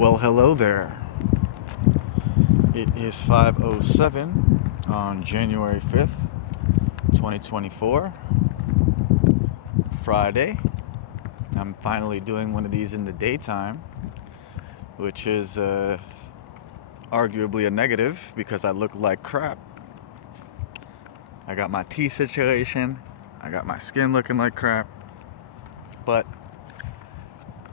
Well, hello there. It is 5:07 on January 5th, 2024, Friday. I'm finally doing one of these in the daytime, which is arguably a negative because I look like crap. I got my teeth situation, I got my skin looking like crap, but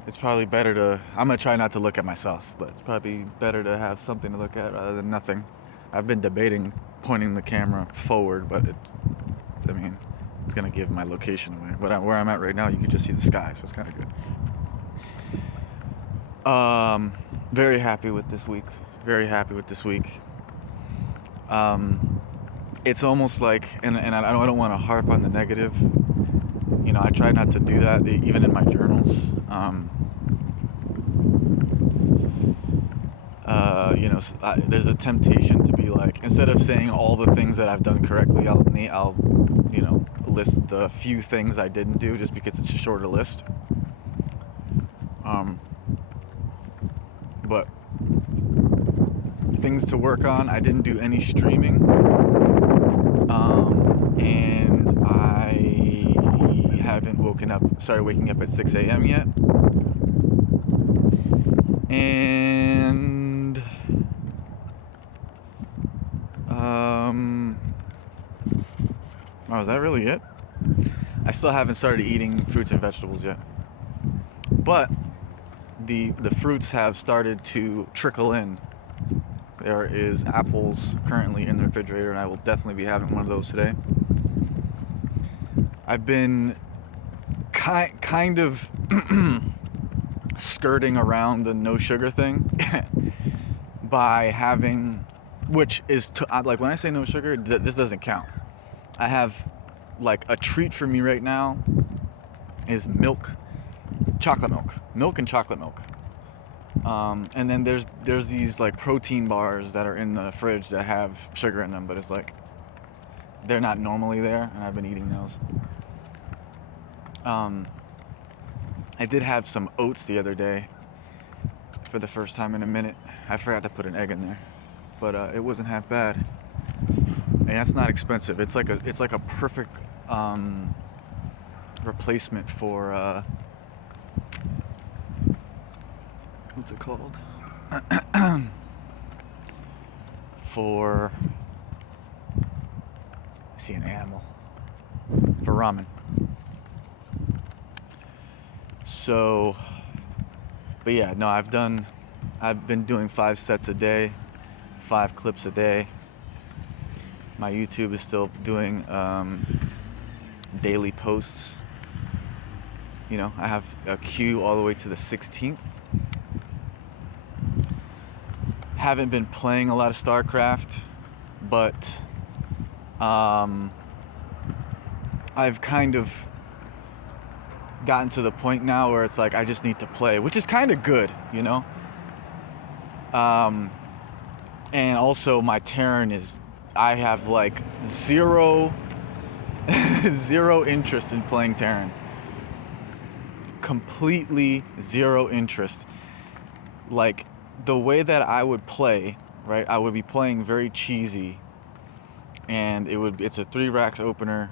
it's probably better to. I'm gonna try not to look at myself, but it's probably better to have something to look at rather than nothing. I've been debating pointing the camera forward, but it's gonna give my location away. But where I'm at right now, you can just see the sky, so it's kind of good. Very happy with this week. Very happy with this week. It's almost like, and I don't want to harp on the negative. I try not to do that, even in my journals. There's a temptation to be like, instead of saying all the things that I've done correctly, I'll list the few things I didn't do just because it's a shorter list. But things to work on, I didn't do any streaming, and I haven't started waking up at 6 a.m. yet. And is that really it? I still haven't started eating fruits and vegetables yet, but the fruits have started to trickle in. There is apples currently in the refrigerator, and I will definitely be having one of those today. I've been kind of skirting around the no sugar thing by having, which is like, when I say no sugar, this doesn't count. I have, like, a treat for me right now is chocolate milk and chocolate milk. And then there's these like protein bars that are in the fridge that have sugar in them, but it's like they're not normally there, and I've been eating those. I did have some oats the other day for the first time in a minute. I forgot to put an egg in there, but it wasn't half bad. And that's not expensive. It's like a perfect replacement for what's it called? For ramen. So, but yeah, no, I've been doing 5 sets a day, 5 clips a day. My YouTube is still doing daily posts. I have a queue all the way to the 16th. Haven't been playing a lot of StarCraft, but I've kind of gotten to the point now where it's like I just need to play, which is kind of good, and also my Terran I have like zero interest in playing Terran. Completely zero interest. Like, the way that I would play, right? I would be playing very cheesy, and it's a 3 racks opener.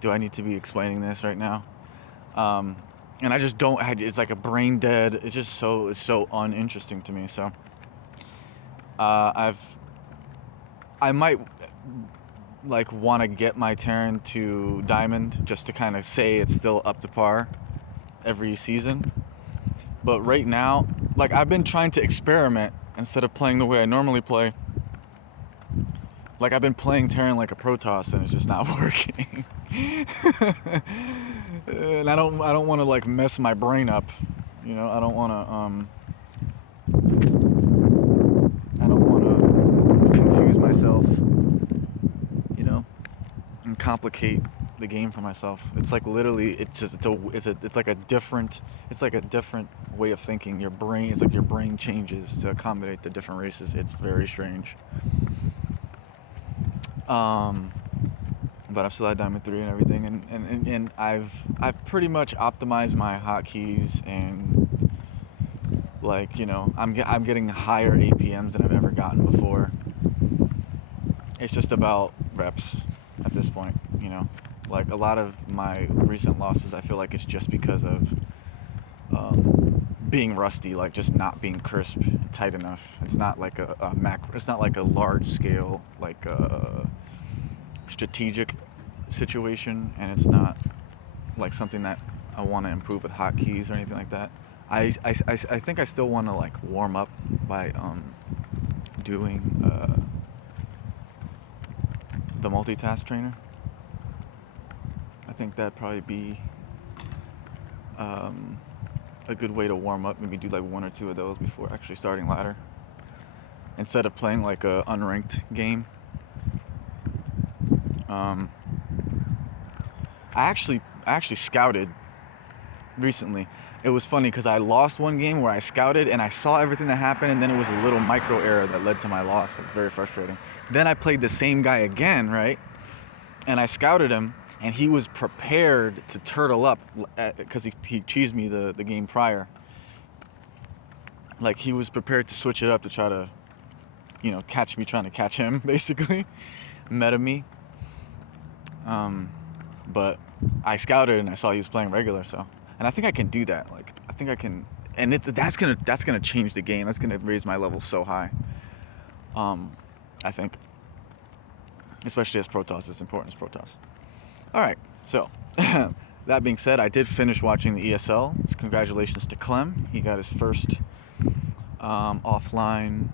Do I need to be explaining this right now? And I just don't. It's like a brain dead. It's so uninteresting to me. So I might like want to get my Terran to Diamond just to kind of say it's still up to par every season. But right now, like, I've been trying to experiment instead of playing the way I normally play. Like, I've been playing Terran like a Protoss, and it's just not working. And I don't want to like mess my brain up. I don't want to confuse myself, and complicate the game for myself. It's like literally, it's like a different way of thinking. Your brain changes to accommodate the different races. It's very strange. But I'm still at Diamond 3 and everything, and I've pretty much optimized my hotkeys and Like, you know, I'm getting higher APMs than I've ever gotten before. It's just about reps at this point, you know. Like a lot of my recent losses, I feel like it's just because of being rusty, like just not being crisp, tight enough. It's not like a macro. It's not like a large scale, like a strategic situation, and it's not like something that I want to improve with hotkeys or anything like that. I think I still want to like warm up by doing the multitask trainer. I think that'd probably be a good way to warm up. Maybe do like one or two of those before actually starting ladder, instead of playing like a unranked game. I actually scouted recently. It was funny because I lost one game where I scouted and I saw everything that happened, and then it was a little micro error that led to my loss. Like, very frustrating. Then I played the same guy again, right? And I scouted him, and he was prepared to turtle up because he cheesed me the game prior. Like, he was prepared to switch it up to try to, you know, catch me trying to catch him, basically. Meta me. But I scouted and I saw he was playing regular, so. And I think I can do that. Like, I think I can, and that's gonna change the game. That's gonna raise my level so high. I think, especially as Protoss, it's important as Protoss. All right, so that being said, I did finish watching the ESL. So congratulations to Clem. He got his first offline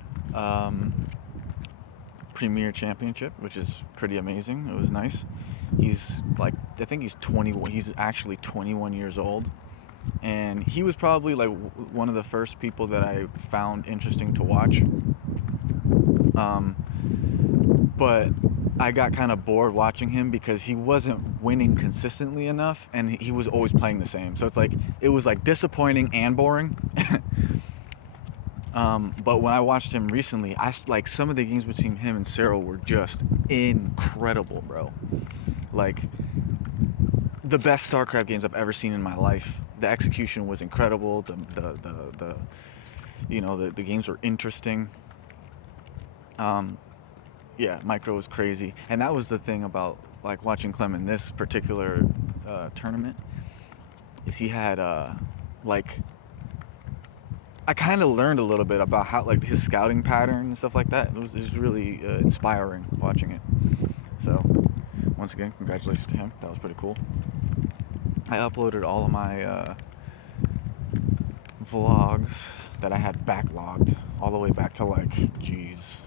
Premier Championship, which is pretty amazing. It was nice. He's like, I think he's 21. He's actually 21 years old, and he was probably like one of the first people that I found interesting to watch. But I got kind of bored watching him because he wasn't winning consistently enough, and he was always playing the same. So it's like, it was like disappointing and boring. But when I watched him recently, like some of the games between him and Cyril were just incredible, bro. Like, the best StarCraft games I've ever seen in my life. The execution was incredible. The you know, the games were interesting. Yeah, micro was crazy, and that was the thing about like watching Clem in this particular tournament, is he had like, I kind of learned a little bit about how, like, his scouting pattern and stuff like that. It was really inspiring watching it. So once again, congratulations to him. That was pretty cool. I uploaded all of my vlogs that I had backlogged all the way back to like, geez,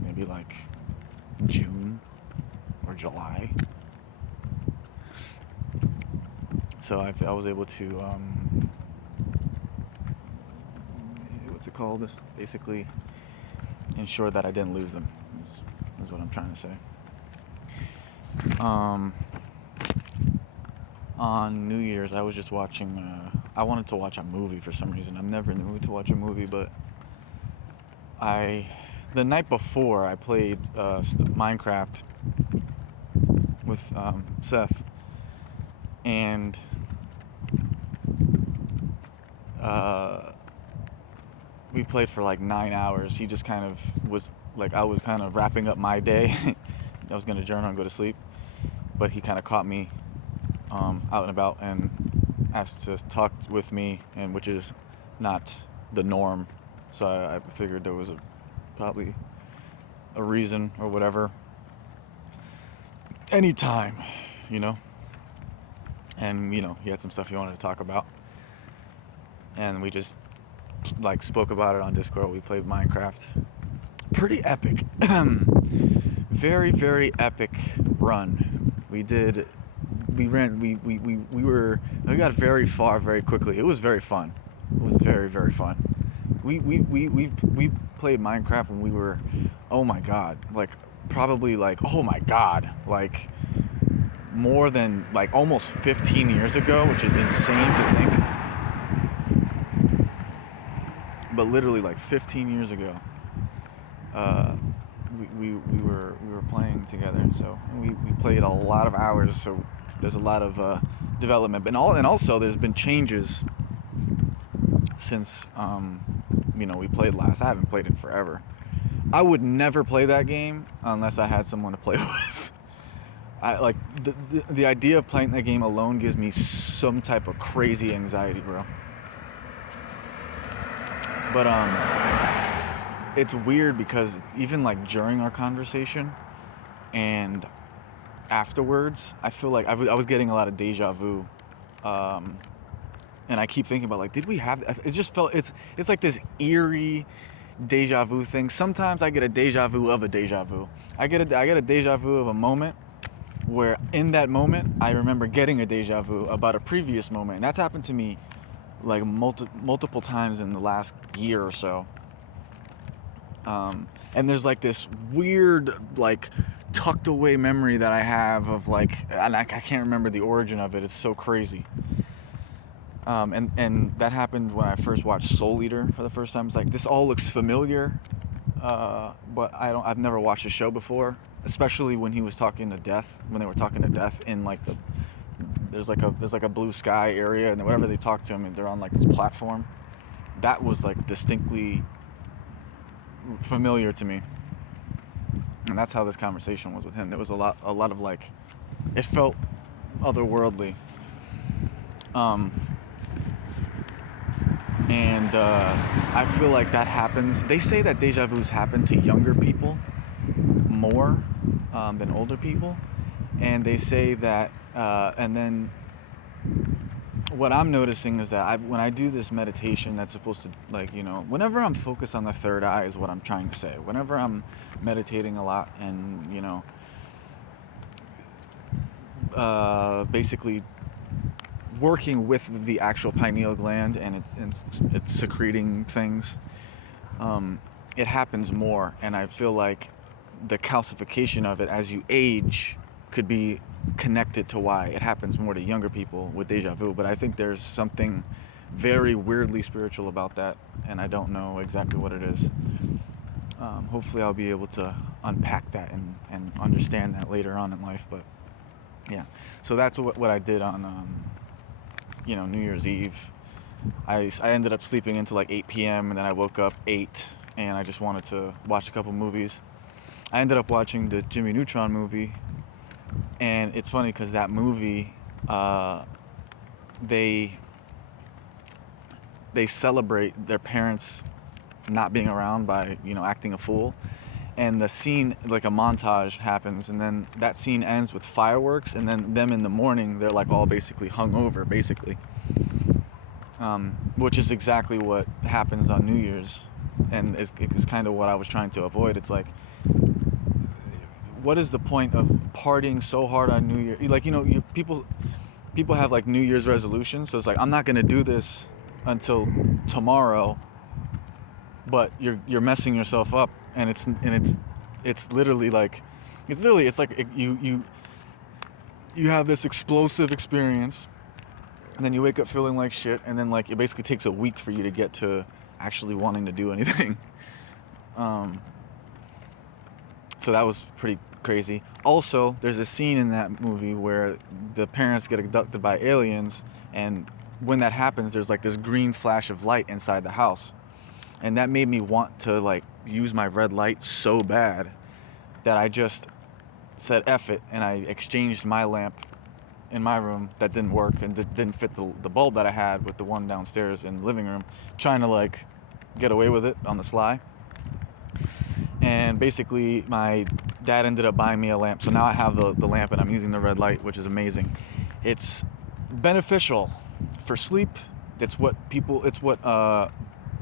maybe like June or July. So I was able to what's it called? Basically ensure that I didn't lose them. Is what I'm trying to say. On New Year's, I was just watching. I wanted to watch a movie for some reason. I'm never in the mood to watch a movie, but the night before I played Minecraft with Seth, and we played for like 9 hours. He just kind of was like, I was kind of wrapping up my day. I was gonna journal and go to sleep, but he kind of caught me out and about and asked to talk with me, and which is not the norm. So I figured there was probably a reason or whatever. Anytime, you know. And you know, he had some stuff he wanted to talk about, and we just like spoke about it on Discord. We played Minecraft. Pretty epic. Very, very epic run. We got very far very quickly. It was very fun. It was very, very fun. We played Minecraft when we were, oh my god, like probably like, oh my god, like more than like almost 15 years ago, which is insane to think. But literally like 15 years ago, we were playing together. So we played a lot of hours. So there's a lot of development, and also there's been changes since we played last. I haven't played in forever. I would never play that game unless I had someone to play with. I like the idea of playing that game alone gives me some type of crazy anxiety, bro. But it's weird because even like during our conversation and afterwards, I feel like I was getting a lot of deja vu, and I keep thinking about like, did we have? It just felt it's like this eerie deja vu thing. Sometimes I get a deja vu of a deja vu. I get a deja vu of a moment where in that moment I remember getting a deja vu about a previous moment, and that's happened to me like multiple times in the last year or so. And there's like this weird like tucked away memory that I have of like, and I can't remember the origin of it. It's so crazy. And that happened when I first watched Soul Eater for the first time. It's like this all looks familiar, but I've never watched the show before. Especially when he was talking to Death, when they were talking to Death in like there's like a blue sky area, and whenever they talk to him, they're on like this platform. That was like distinctly familiar to me, and that's how this conversation was with him. There was a lot of like, it felt otherworldly. And I feel like that happens. They say that deja vus happen to younger people more than older people, and they say that, and then what I'm noticing is that when I do this meditation that's supposed to, like, whenever I'm focused on the third eye is what I'm trying to say. Whenever I'm meditating a lot and, basically working with the actual pineal gland and it's secreting things, it happens more. And I feel like the calcification of it as you age could be connected to why it happens more to younger people with deja vu. But I think there's something very weirdly spiritual about that, and I don't know exactly what it is. Hopefully I'll be able to unpack that and understand that later on in life. But yeah, so that's what I did on New Year's Eve. I ended up sleeping until like 8 p.m. and then I woke up 8 and I just wanted to watch a couple movies. I ended up watching the Jimmy Neutron movie, and it's funny because that movie, they celebrate their parents not being around by acting a fool, and the scene, like a montage happens, and then that scene ends with fireworks, and then them in the morning they're like all basically hungover, basically, which is exactly what happens on New Year's, and is kind of what I was trying to avoid. It's like, what is the point of partying so hard on New Year? Like, people have like New Year's resolutions, so it's like, I'm not gonna do this until tomorrow, but you're messing yourself up, and it's literally like, it's like you have this explosive experience, and then you wake up feeling like shit, and then like it basically takes a week for you to get to actually wanting to do anything. So that was pretty crazy. Also, there's a scene in that movie where the parents get abducted by aliens, and when that happens, there's like this green flash of light inside the house. And that made me want to like use my red light so bad that I just said F it, and I exchanged my lamp in my room that didn't work and didn't fit the bulb that I had with the one downstairs in the living room, trying to like get away with it on the sly. And basically my dad ended up buying me a lamp, so now I have the lamp and I'm using the red light, which is amazing. It's beneficial for sleep. It's what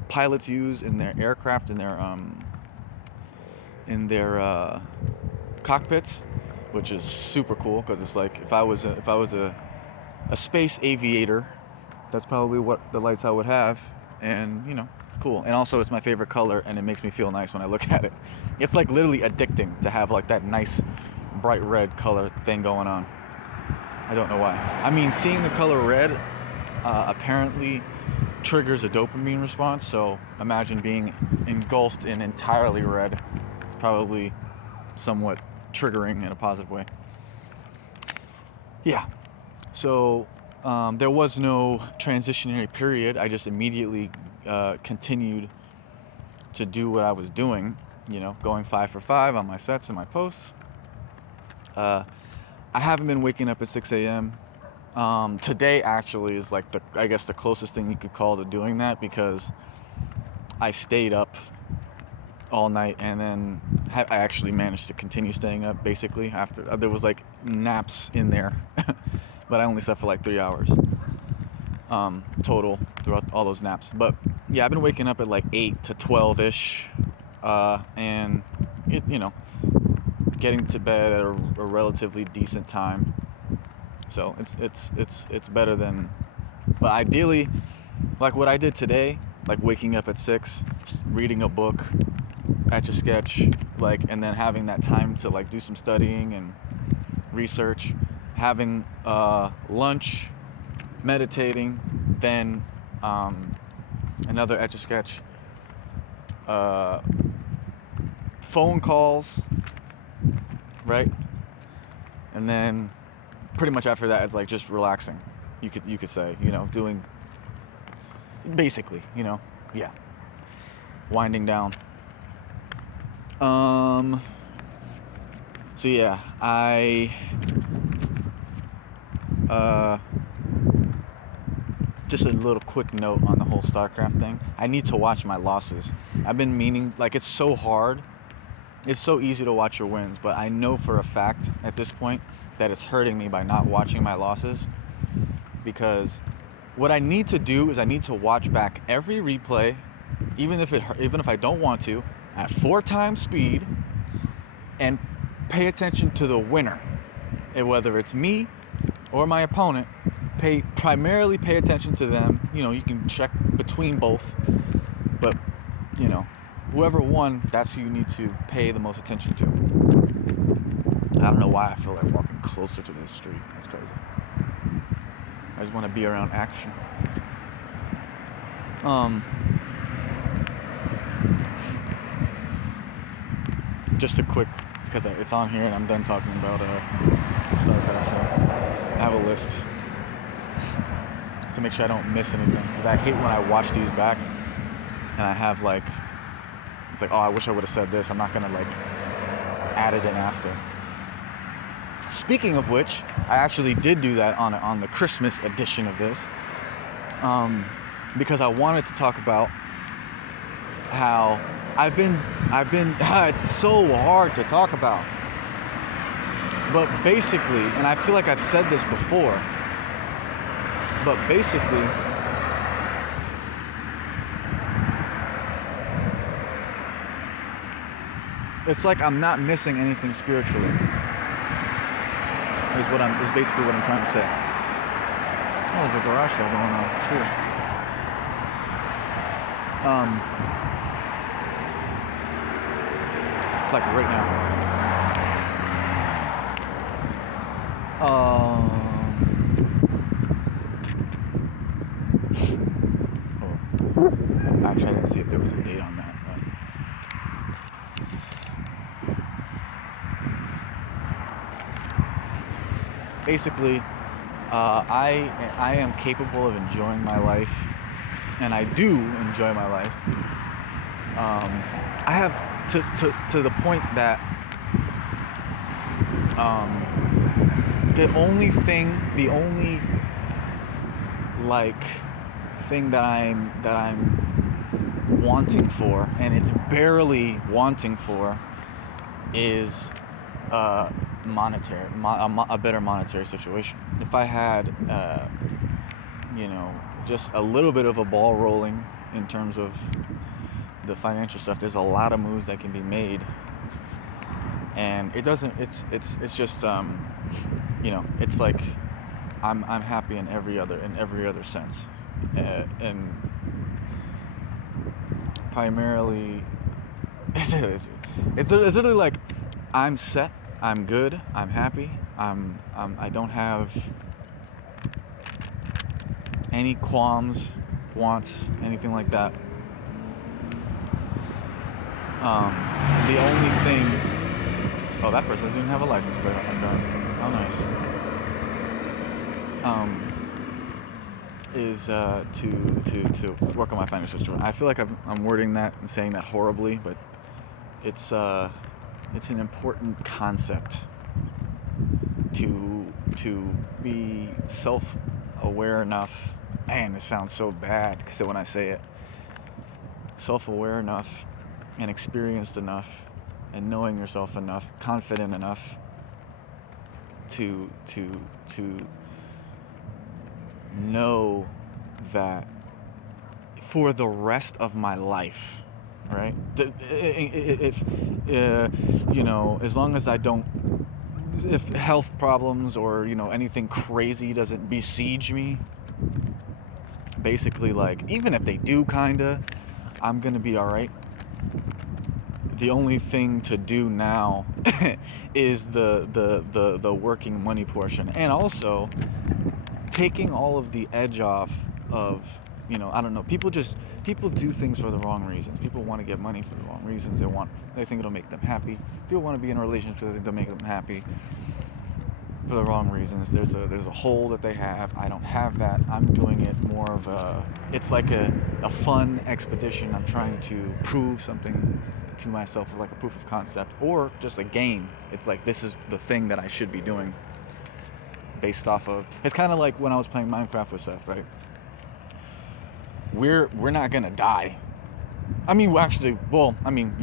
pilots use in their aircraft, in their cockpits, which is super cool, because it's like, if I was a space aviator, that's probably what the lights I would have. And it's cool. And also, it's my favorite color, and it makes me feel nice when I look at it. It's like literally addicting to have like that nice bright red color thing going on. I don't know why. I mean, seeing the color red apparently triggers a dopamine response, so imagine being engulfed in entirely red. It's probably somewhat triggering in a positive way. Yeah. So there was no transitionary period. I just immediately continued to do what I was doing, going 5 for 5 on my sets and my posts. I haven't been waking up at 6 a.m. Today actually is like I guess the closest thing you could call to doing that, because I stayed up all night, and then I actually managed to continue staying up basically after. There was like naps in there, but I only slept for like 3 hours total throughout all those naps. But yeah, I've been waking up at like 8 to 12-ish, and getting to bed at a relatively decent time. So it's better than, but ideally, like what I did today, like waking up at 6, reading a book, Etch-a-Sketch, and then having that time to like do some studying and research, having lunch, meditating, then another Etch-a-Sketch, phone calls, right? And then pretty much after that it's like just relaxing. You could say, doing basically, yeah, winding down. So yeah, just a little quick note on the whole StarCraft thing. I need to watch my losses. I've been meaning, it's so hard. It's so easy to watch your wins, but I know for a fact at this point that it's hurting me by not watching my losses, because what I need to do is I need to watch back every replay, even if I don't want to, at 4 times speed, and pay attention to the winner. And whether it's me or my opponent, primarily pay attention to them. You can check between both, but whoever won, that's who you need to pay the most attention to. I don't know why I feel like walking closer to this street. That's crazy. I just want to be around action. Just a quick, because it's on here and I'm done talking about StarCraft. So I have a list to make sure I don't miss anything, because I hate when I watch these back and I have it's like, oh, I wish I would have said this. I'm not gonna add it in after. Speaking of which, I actually did do that on the Christmas edition of this, because I wanted to talk about how I've been it's so hard to talk about, but basically, and I feel like I've said this before, but basically it's like I'm not missing anything spiritually. Is basically what I'm trying to say. Oh, there's a garage sale going on. Cool. Like right now. Oh. Actually, I didn't see if there was a date on that. Basically, I am capable of enjoying my life, and I do enjoy my life. I have to the point that the only thing that I'm wanting for, and it's barely wanting for, is a better monetary situation. If I had just a little bit of a ball rolling in terms of the financial stuff, there's a lot of moves that can be made, and it's just it's like I'm happy in every other sense, and primarily it's literally like I'm set, I'm good, I'm happy, I don't have any qualms, wants, anything like that. The only thing, that person doesn't even have a license plate on their car. How nice. is to work on my financial situation. I feel like I'm wording that and saying that horribly, but it's an important concept to be self-aware enough. Man, this sounds so bad because when I say it, self-aware enough and experienced enough and knowing yourself enough, confident enough to know that for the rest of my life, right? If as long as I don't, if health problems or anything crazy doesn't besiege me, basically, like, even if they do, kinda, I'm gonna be all right. The only thing to do now is the working money portion, and also taking all of the edge off of, I don't know, people do things for the wrong reasons. People want to get money for the wrong reasons. They think it'll make them happy. People want to be in a relationship that they think they'll make them happy for the wrong reasons. There's a hole that they have. I don't have that. I'm doing it more of it's like a fun expedition. I'm trying to prove something to myself, like a proof of concept, or just a game. It's like, this is the thing that I should be doing based off of. It's kind of like when I was playing Minecraft with Seth, right? We're not gonna die. I mean, you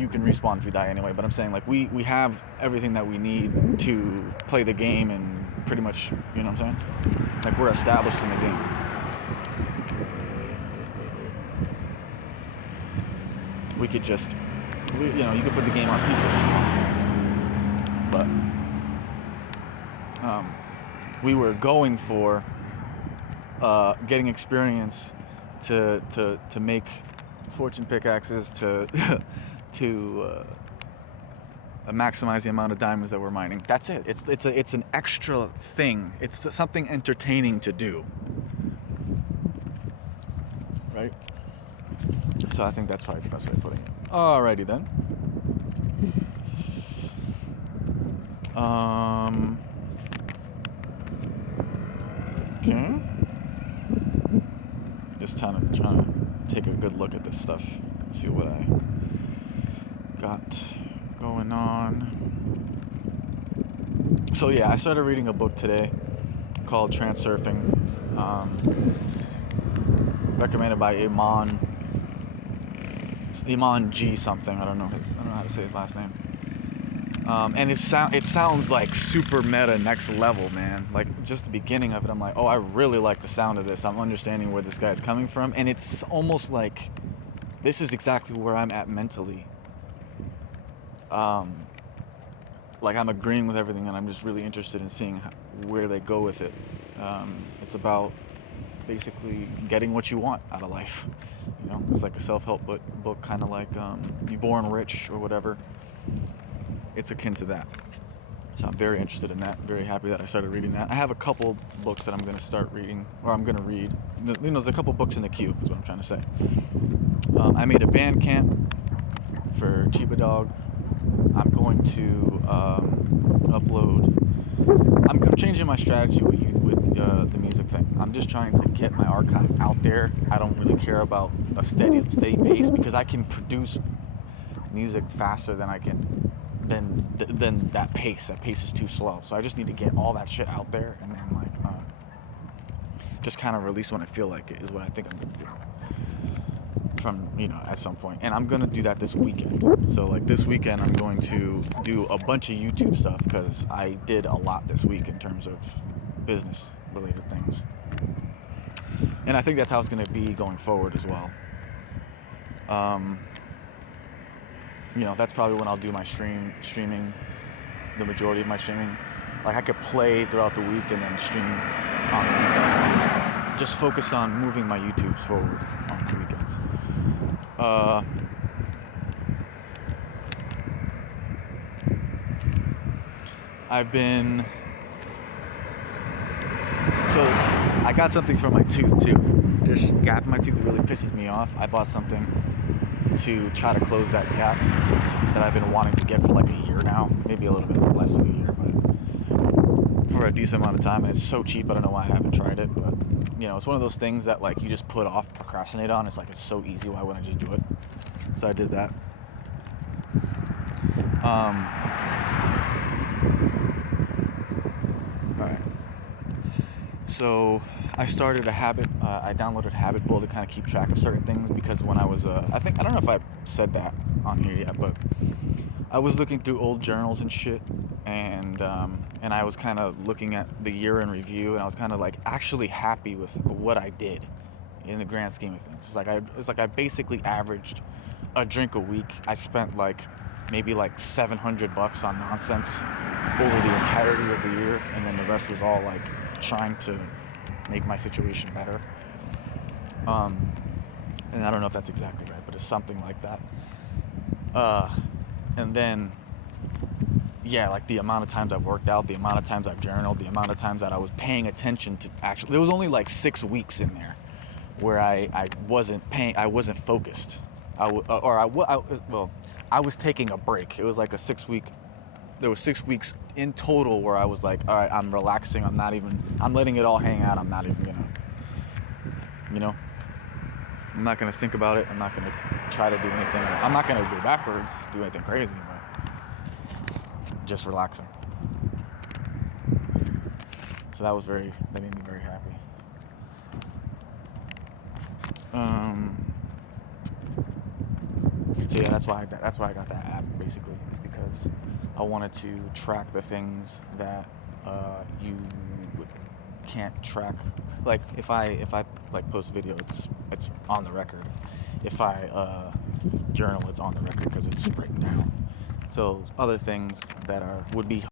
can respawn if you die anyway, but I'm saying, like, we have everything that we need to play the game, and pretty much, you know what I'm saying? Like, we're established in the game. We could just, you could put the game on peaceful if you want to. But we were going for getting experience to make fortune pickaxes to maximize the amount of diamonds that we're mining. That's it. It's an extra thing. It's something entertaining to do, right? So I think that's probably the best way of putting it. Alrighty then. Okay. Just trying to take a good look at this stuff, see what I got going on. So yeah, I started reading a book today called Transurfing. It's recommended by Iman G something. I don't know how to say his last name. And it sounds like super meta, next level, man. Like, just the beginning of it, I'm like, oh, I really like the sound of this. I'm understanding where this guy's coming from, and it's almost like this is exactly where I'm at mentally. Like, I'm agreeing with everything, and I'm just really interested in seeing where they go with it. It's about basically getting what you want out of life. It's like a self-help book, kind of like Be Born Rich or whatever. It's akin to that. So I'm very interested in that. Very happy that I started reading that. I have a couple books that I'm going to start reading, or I'm going to read. There's a couple books in the queue, is what I'm trying to say. I made a Bandcamp for Chiba Dog. I'm going to upload. I'm changing my strategy with the music thing. I'm just trying to get my archive out there. I don't really care about a steady pace, because I can produce music faster than I can than that pace. That pace is too slow. So I just need to get all that shit out there, and then just kind of release when I feel like it, is what I think I'm gonna do. From at some point, and I'm gonna do that this weekend. So like this weekend, I'm going to do a bunch of YouTube stuff, because I did a lot this week in terms of business related things, and I think that's how it's gonna be going forward as well. That's probably when I'll do my streaming, the majority of my streaming. Like, I could play throughout the week and then stream on the weekends. Just focus on moving my YouTubes forward on the weekends. I got something for my tooth too. There's a gap in my tooth that really pisses me off. I bought something to try to close that gap that I've been wanting to get for like a year now, maybe a little bit less than a year, but for a decent amount of time, and it's so cheap. I don't know why I haven't tried it, but you know, it's one of those things that like you just put off, procrastinate on. It's like it's so easy. Why wouldn't I just do it? So I did that. All right. So I started a habit. I downloaded Habit Bull to kind of keep track of certain things because when I was, I don't know if I said that on here yet, but I was looking through old journals and shit, and I was kind of looking at the year in review, and I was kind of like actually happy with what I did in the grand scheme of things. It's like I basically averaged a drink a week. I spent like maybe like $700 on nonsense over the entirety of the year, and then the rest was all like trying to make my situation better. And I don't know if that's exactly right, but it's something like that. And then, yeah, like the amount of times I've worked out, the amount of times I've journaled, the amount of times that I was paying attention to actually, there was only like 6 weeks in there where I wasn't focused. I was taking a break. It was like there was 6 weeks in total where I was like, all right, I'm relaxing. I'm letting it all hang out. I'm not even gonna, I'm not gonna think about it. I'm not gonna try to do anything. I'm not gonna go backwards, do anything crazy, but just relaxing. So that made me very happy. So yeah, that's why I got that app basically. It's because I wanted to track the things that you can't track. Like if I like post a video, it's on the record. If I journal, it's on the record because it's written down. So other things that would be